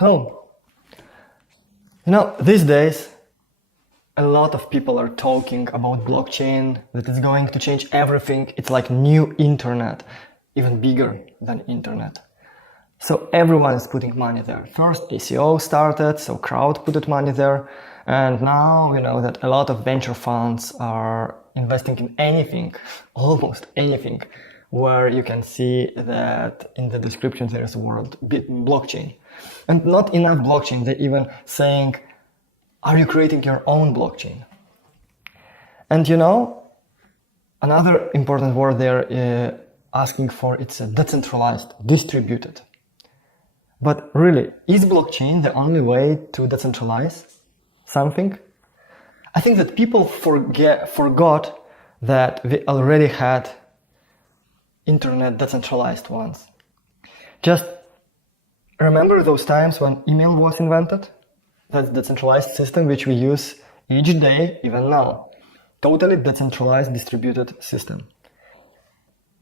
Oh, these days, a lot of people are talking about blockchain, that it's going to change everything. It's like new internet, even bigger than internet. So everyone is putting money there. First, ACO started, so crowd put money there. And now we know that a lot of venture funds are investing in anything, almost anything, where you can see that in the description there is the word blockchain. And not enough blockchain, they're even saying, are you creating your own blockchain? And another important word they're asking for, it's decentralized, distributed. But really, is blockchain the only way to decentralize something? I think that people forgot that we already had internet decentralized once. Just remember those times when email was invented? That's the decentralized system which we use each day, even now. Totally decentralized distributed system.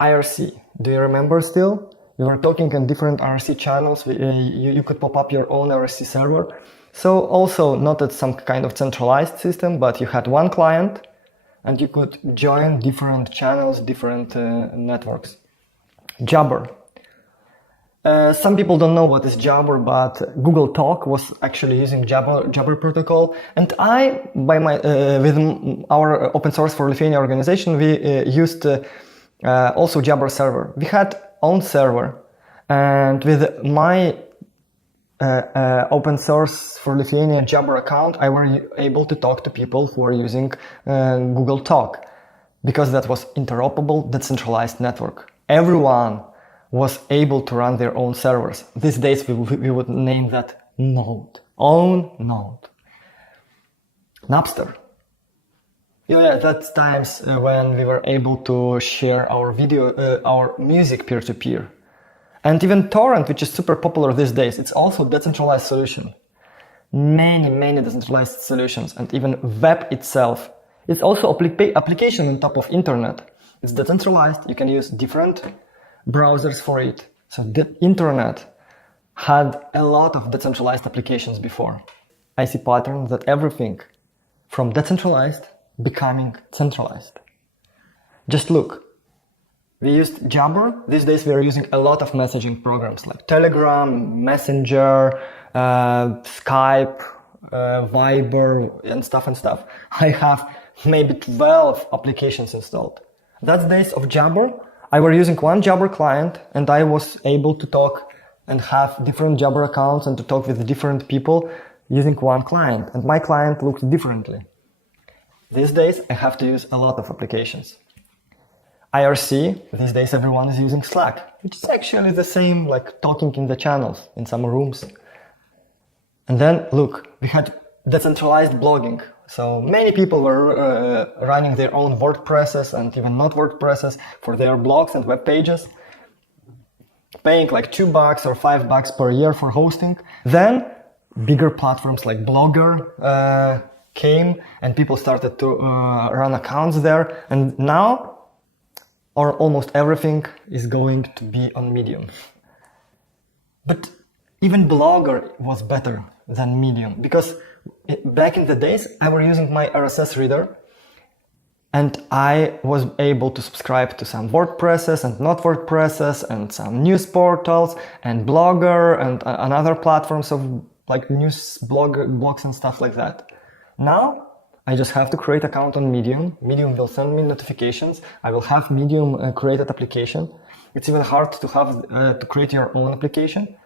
IRC, do you remember still? We were talking in different IRC channels. You could pop up your own IRC server. So also not at some kind of centralized system, but you had one client and you could join different channels, different networks. Jabber. Some people don't know what is Jabber, but Google Talk was actually using Jabber protocol. And with our open source for Lithuania organization, we used also Jabber server. We had own server, and with my open source for Lithuania Jabber account, I were able to talk to people who are using Google Talk, because that was interoperable, decentralized network. Everyone was able to run their own servers. These days we would name that node, own node. Napster. Yeah, that's times when we were able to share our our music peer-to-peer. And even Torrent, which is super popular these days, it's also a decentralized solution. Many decentralized solutions, and even web itself. It's also application on top of internet. It's decentralized, you can use different browsers for it. So the internet had a lot of decentralized applications before. I see pattern that everything from decentralized becoming centralized. Just look. We used Jabber. These days we are using a lot of messaging programs like Telegram, Messenger, Skype, Viber, and stuff. I have maybe 12 applications installed. That's days of Jabber. I were using one Jabber client, and I was able to talk and have different Jabber accounts and to talk with different people using one client. And my client looked differently. These days I have to use a lot of applications. IRC, these days everyone is using Slack, which is actually the same like talking in the channels in some rooms. And then look, we had decentralized blogging. So many people were running their own WordPresses and even not WordPresses for their blogs and web pages, paying like $2 or $5 per year for hosting. Then bigger platforms like Blogger came and people started to run accounts there. And now, or almost everything is going to be on Medium. But even Blogger was better than Medium, because back in the days I were using my RSS reader and I was able to subscribe to some WordPresses and not WordPresses and some news portals and Blogger and other platforms of like news blogs and stuff like that. Now I just have to create an account on Medium. Medium will send me notifications. I will have Medium created application. It's even hard to have to create your own application.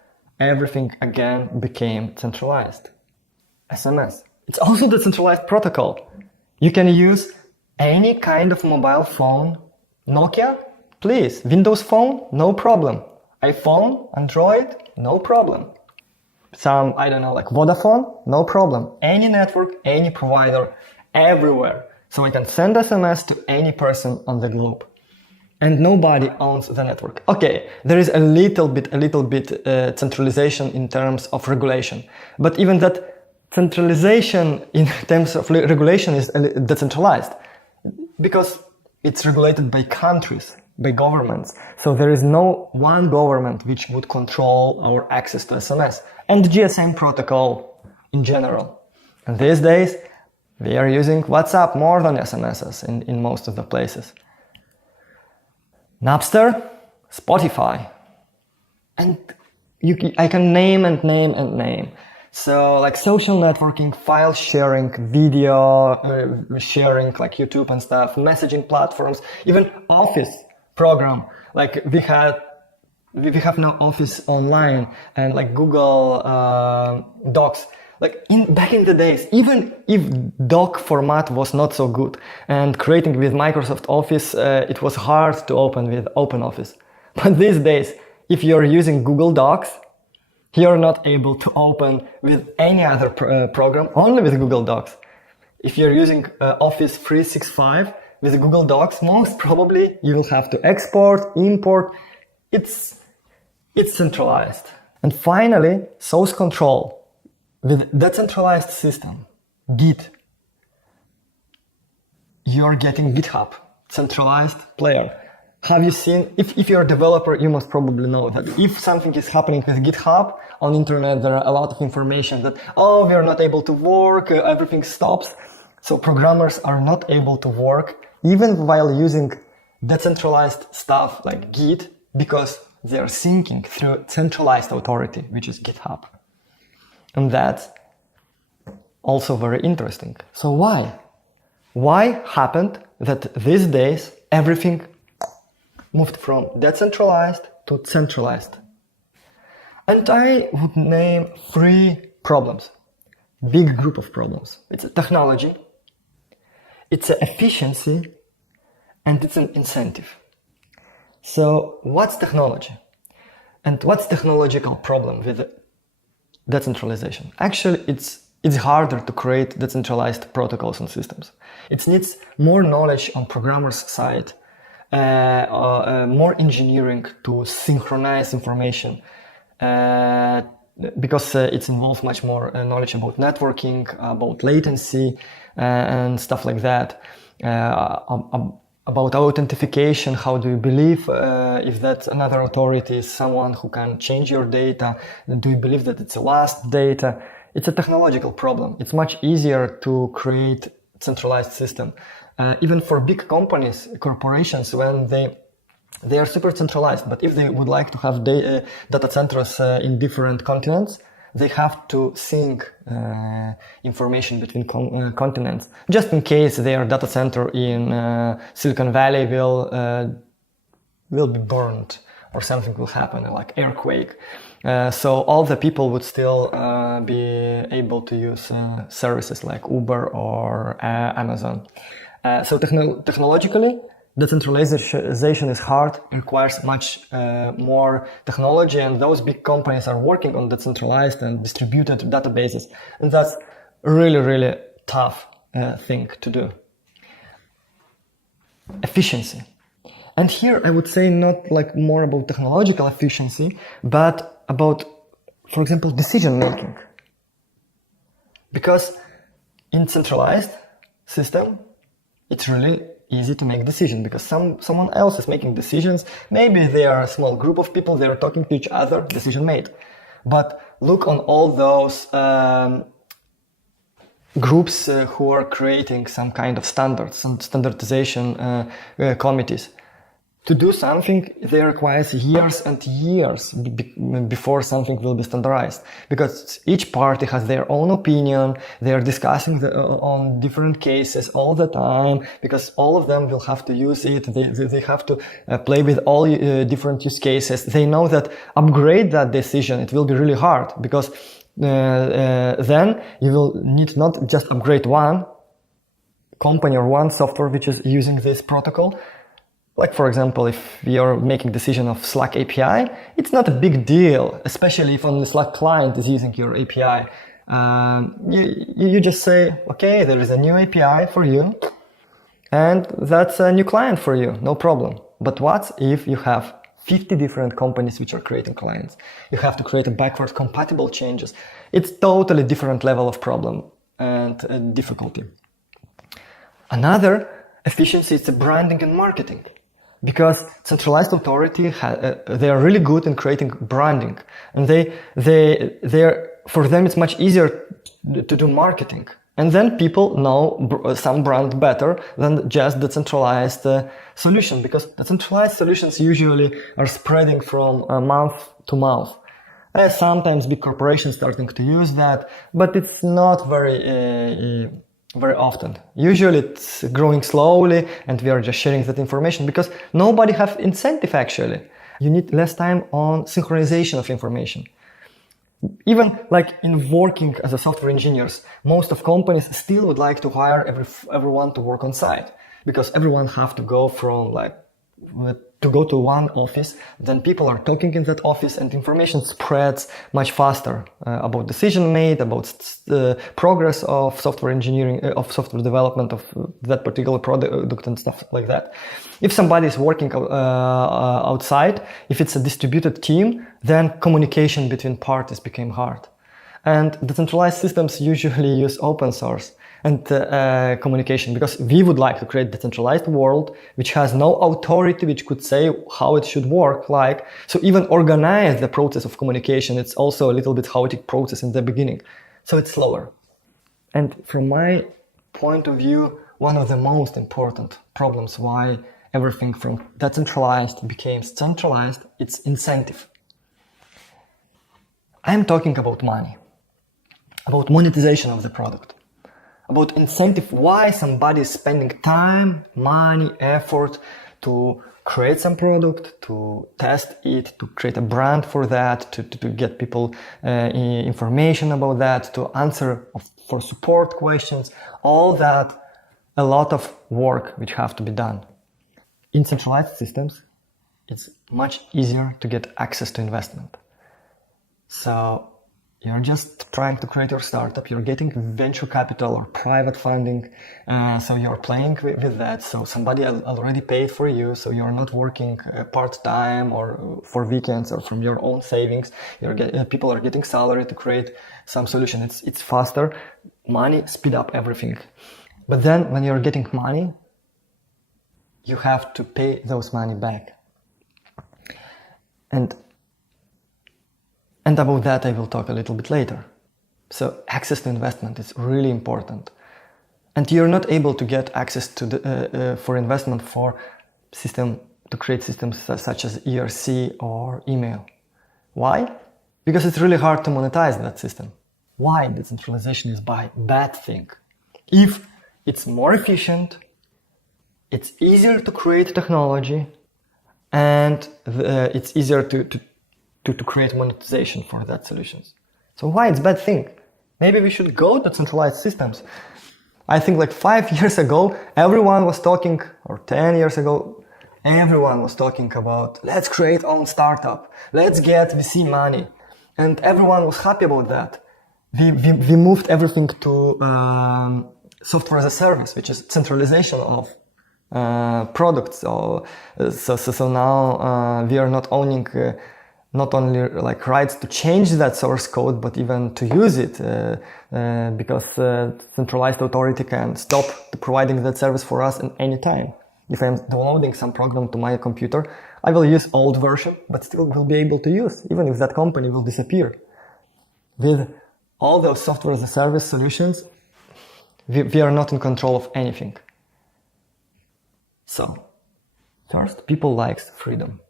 Everything again became centralized. SMS. It's also the centralized protocol. You can use any kind of mobile phone. Nokia, please. Windows Phone, no problem. iPhone, Android, no problem. Some, I don't know, like Vodafone, no problem. Any network, any provider, everywhere. So I can send SMS to any person on the globe. And nobody owns the network. Okay, there is a little bit centralization in terms of regulation. But even that centralization in terms of regulation is decentralized. Because it's regulated by countries. by governments. So there is no one government which would control our access to SMS and GSM protocol in general. And these days, we are using WhatsApp more than SMSs in most of the places. Napster, Spotify, and I can name and name and name. So like social networking, file sharing, video sharing like YouTube and stuff, messaging platforms, even Office program. Like we have now Office online and like Google Docs. Like back in the days, even if doc format was not so good and creating with Microsoft Office, it was hard to open with OpenOffice. But these days, if you're using Google Docs, you're not able to open with any other program, only with Google Docs. If you're using Office 365 with Google Docs, most probably you will have to export, import. It's centralized. And finally, source control. With decentralized system, Git, you're getting GitHub, centralized player. Have you seen, if you're a developer, you must probably know that if something is happening with GitHub on internet, there are a lot of information that, oh, we are not able to work, everything stops. So programmers are not able to work even while using decentralized stuff like Git because they are syncing through centralized authority, which is GitHub. And that's also very interesting. So why? Why happened that these days everything moved from decentralized to centralized? And I would name 3 problems, big group of problems. It's a technology, it's an efficiency, and it's an incentive. So what's technology? And what's technological problem with decentralization? Actually, it's harder to create decentralized protocols and systems. It needs more knowledge on programmers' side, more engineering to synchronize information, because it involves much more knowledge about networking, about latency, and stuff like that. About authentication, how do you believe if that another authority is someone who can change your data? Do you believe that it's a last data? It's a technological problem. It's much easier to create centralized system. Even for big companies, corporations, when they are super centralized, but if they would like to have data centers in different continents, they have to sync information between continents. Just in case their data center in Silicon Valley will be burned or something will happen, like earthquake. So all the people would still be able to use services like Uber or Amazon. So technologically, decentralization is hard, requires much more technology, and those big companies are working on decentralized and distributed databases. And that's really, really tough thing to do. Efficiency. And here I would say not like more about technological efficiency, but about, for example, decision making. Because in centralized system, it's really easy to make decisions because someone else is making decisions. Maybe they are a small group of people, they are talking to each other, decision made. But look on all those groups who are creating some kind of standards and standardization committees. To do something, they requires years and years before something will be standardized, because each party has their own opinion. They are discussing on different cases all the time, because all of them will have to use it. They have to play with all different use cases. They know that upgrade that decision, it will be really hard, because then you will need not just upgrade one company or one software which is using this protocol. Like, for example, if you're making decision of Slack API, it's not a big deal, especially if only Slack client is using your API. You just say, okay, there is a new API for you, and that's a new client for you, no problem. But what if you have 50 different companies which are creating clients? You have to create a backward compatible changes. It's totally different level of problem and difficulty. Another efficiency is the branding and marketing. because centralized authority, they are really good in creating branding, and for them it's much easier to do marketing. And then people know some brand better than just the centralized solution, because the centralized solutions usually are spreading from mouth to mouth. Sometimes big corporations starting to use that, but it's not very often. Usually it's growing slowly, and we are just sharing that information because nobody have incentive actually. You need less time on synchronization of information. Even like in working as a software engineers, most of companies still would like to hire everyone to work on site, because everyone have to go to one office. Then people are talking in that office, and information spreads much faster about decision made, about progress of software engineering, of software development of that particular product and stuff like that. If somebody is working outside, if it's a distributed team, then communication between parties became hard. And decentralized systems usually use open source and communication, because we would like to create a decentralized world which has no authority which could say how it should work. So even organize the process of communication, it's also a little bit chaotic process in the beginning, so it's slower. And from my point of view, one of the most important problems why everything from decentralized became centralized, it's incentive. I'm talking about money, about monetization of the product, about incentive, why somebody is spending time, money, effort to create some product, to test it, to create a brand for that, to get people information about that, to answer for support questions, all that, a lot of work which have to be done. In centralized systems, it's much easier to get access to investment. So you're just trying to create your startup, you're getting venture capital or private funding, so you're playing with that. So somebody already paid for you, so you're not working part-time or for weekends or from your own savings. People are getting salary to create some solution. It's faster. Money speed up everything. But then when you're getting money, you have to pay those money back. And about that I will talk a little bit later. So access to investment is really important. And you're not able to get access to for investment to create systems such as ERC or email. Why? Because it's really hard to monetize that system. Why decentralization is a bad thing? If it's more efficient, it's easier to create technology, and it's easier to create monetization for that solutions. So why it's a bad thing? Maybe we should go to centralized systems. I think like 5 years ago, everyone was talking, or 10 years ago, everyone was talking about, let's create own startup, let's get VC money. And everyone was happy about that. We moved everything to software as a service, which is centralization of products. So now we are not owning not only like rights to change that source code, but even to use it, because centralized authority can stop providing that service for us at any time. If I'm downloading some program to my computer, I will use old version, but still will be able to use, even if that company will disappear. With all those software as a service solutions, we are not in control of anything. So, first, people like freedom.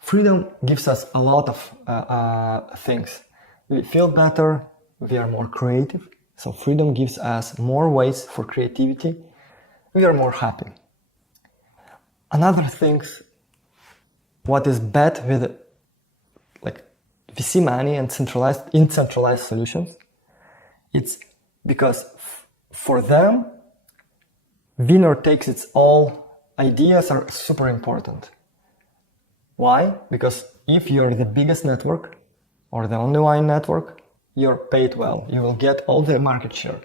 Freedom gives us a lot of things. We feel better, we are more creative. So freedom gives us more ways for creativity. We are more happy. Another thing, what is bad with like VC money and centralized solutions, it's because for them, winner takes its all ideas are super important. Why? Because if you're the biggest network or the only one network, you're paid well. You will get all the market share.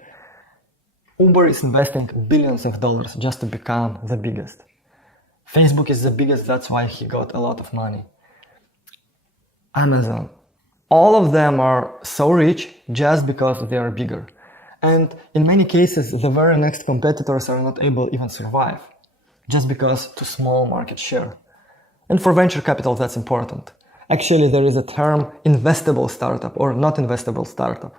Uber is investing billions of dollars just to become the biggest. Facebook is the biggest, that's why he got a lot of money. Amazon. All of them are so rich just because they are bigger. And in many cases, the very next competitors are not able to even survive. just because too small market share. And for venture capital, that's important. Actually, there is a term investable startup or not investable startup.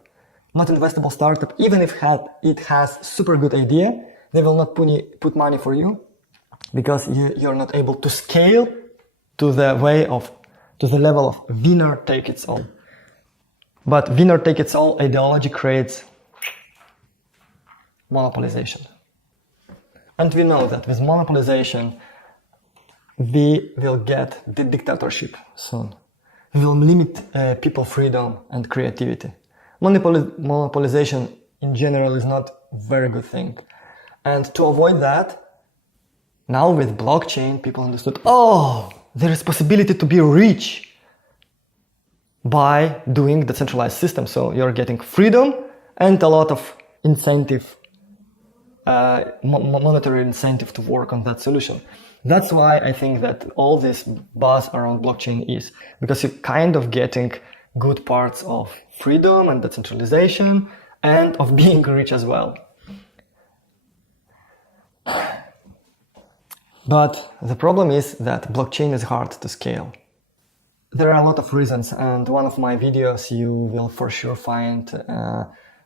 Not investable startup, even if it has super good idea, they will not put money for you because you're not able to scale to the level of winner take it all. But winner take it all ideology creates monopolization. And we know that with monopolization, we will get the dictatorship soon. We will limit people's freedom and creativity. Monopolization in general is not a very good thing. And to avoid that, now with blockchain, people understood, oh, there is possibility to be rich by doing the centralized system. So you're getting freedom and a lot of incentive, monetary incentive to work on that solution. That's why I think that all this buzz around blockchain is, because you're kind of getting good parts of freedom and decentralization and of being rich as well. But the problem is that blockchain is hard to scale. There are a lot of reasons, and one of my videos you will for sure find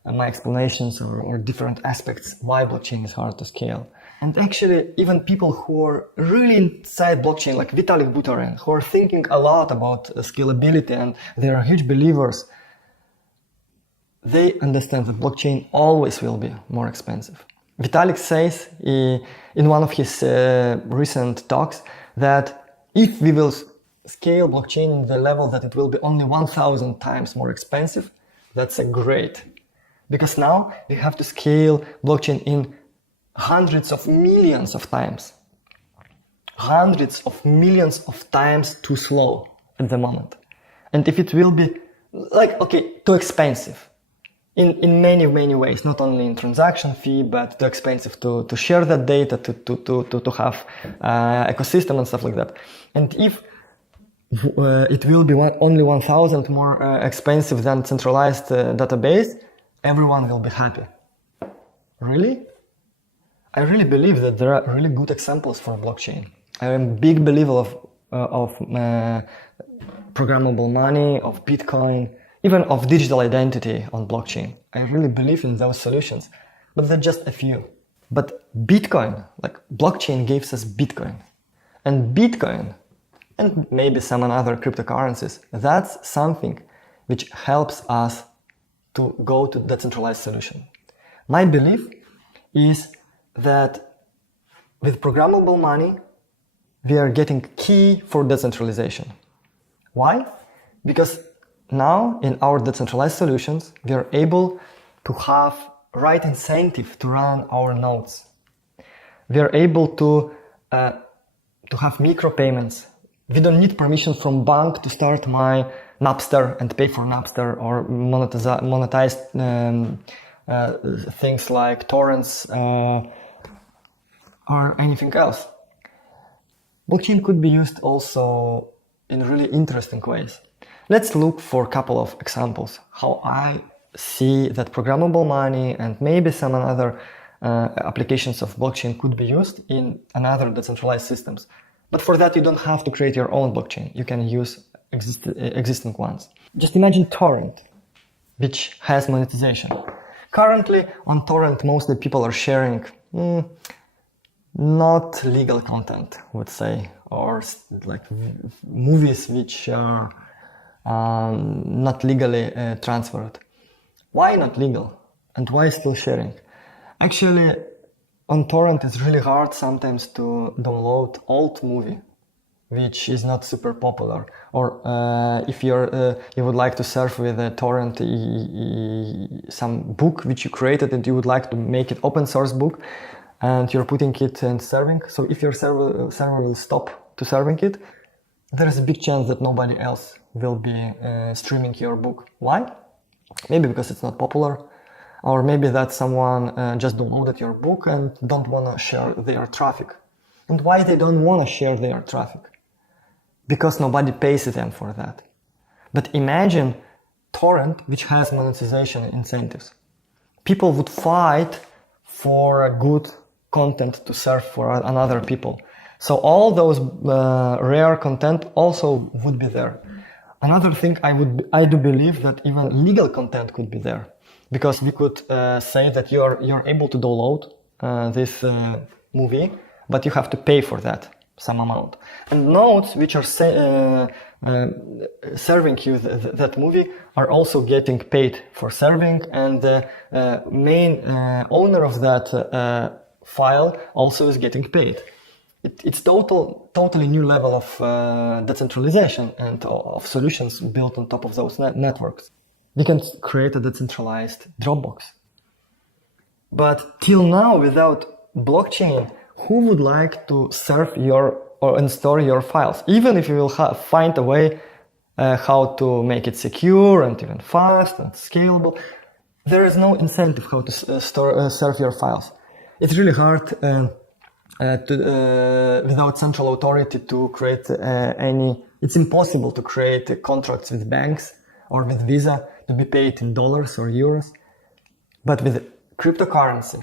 my explanations or different aspects why blockchain is hard to scale. And actually, even people who are really inside blockchain, like Vitalik Buterin, who are thinking a lot about scalability and they are huge believers, they understand that blockchain always will be more expensive. Vitalik says in one of his recent talks that if we will scale blockchain in the level that it will be only 1,000 times more expensive, that's a great. Because now we have to scale blockchain in hundreds of millions of times. Hundreds of millions of times too slow at the moment. And if it will be too expensive in many ways, not only in transaction fee, but too expensive to share that data, to have ecosystem and stuff like that. And if it will be only 1,000 more expensive than centralized database, everyone will be happy. Really? I really believe that there are really good examples for blockchain. I am a big believer of programmable money, of Bitcoin, even of digital identity on blockchain. I really believe in those solutions, but they're just a few. But Bitcoin, like blockchain gives us Bitcoin. And Bitcoin, and maybe some other cryptocurrencies, that's something which helps us to go to decentralized solution. My belief is that with programmable money, we are getting key for decentralization. Why? Because now in our decentralized solutions, we are able to have right incentive to run our nodes. We are able to have micropayments. We don't need permission from bank to start my Napster and pay for Napster or monetize things like torrents or anything else. Blockchain could be used also in really interesting ways. Let's look for a couple of examples how I see that programmable money and maybe some other applications of blockchain could be used in another decentralized systems. But for that, you don't have to create your own blockchain. You can use existing ones. Just imagine torrent, which has monetization. Currently, on torrent, mostly people are sharing not legal content, I would say, or like movies which are not legally transferred. Why not legal? And why still sharing? Actually, on torrent it's really hard sometimes to download old movie which is not super popular, or if you would like to surf with a torrent some book which you created and you would like to make it open source book and you're putting it and serving, so if your server will stop to serving it, there is a big chance that nobody else will be streaming your book. Why? Maybe because it's not popular, or maybe that someone just downloaded your book and don't want to share their traffic. And why they don't want to share their traffic? Because nobody pays them for that. But imagine torrent, which has monetization incentives. People would fight for a good content to serve for another people. So all those rare content also would be there. Another thing, I do believe that even legal content could be there, because we could say that you're able to download this movie, but you have to pay for that some amount. And nodes which are serving you that movie are also getting paid for serving, and the main owner of that file also is getting paid. It's totally new level of decentralization and of solutions built on top of those networks. We can create a decentralized Dropbox. But till now, without blockchain, who would like to serve and store your files? Even if you will find a way how to make it secure and even fast and scalable, there is no incentive how to serve your files. It's really hard without central authority to create it's impossible to create contracts with banks or with Visa to be paid in dollars or euros. But with cryptocurrency,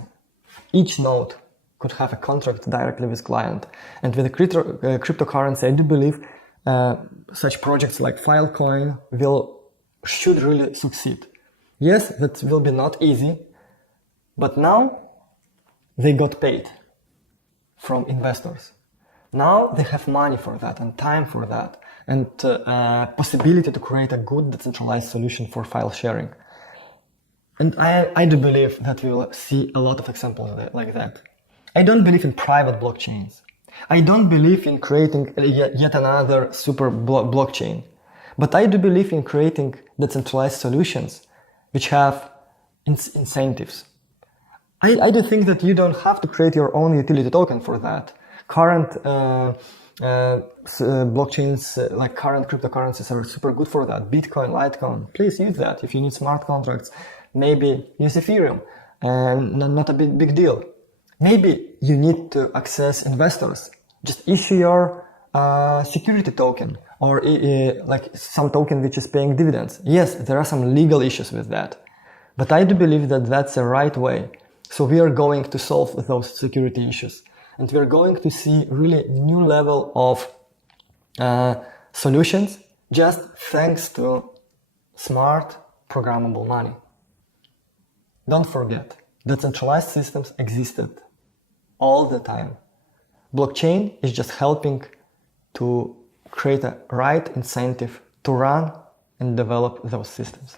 each node could have a contract directly with client. And with the cryptocurrency, I do believe such projects like Filecoin should really succeed. Yes, that will be not easy, but now they got paid from investors. Now they have money for that and time for that, and possibility to create a good decentralized solution for file sharing. And I do believe that we will see a lot of examples like that. I don't believe in private blockchains. I don't believe in creating yet another super blockchain. But I do believe in creating decentralized solutions which have incentives. I do think that you don't have to create your own utility token for that. Current blockchains, like current cryptocurrencies, are super good for that. Bitcoin, Litecoin, please use that. If you need smart contracts, maybe use Ethereum, and not a big deal. Maybe you need to access investors. Just issue your security token, or like some token which is paying dividends. Yes, there are some legal issues with that, but I do believe that that's the right way. So we are going to solve those security issues, and we are going to see really new level of solutions just thanks to smart programmable money. Don't forget, decentralized systems existed all the time. Blockchain is just helping to create a right incentive to run and develop those systems.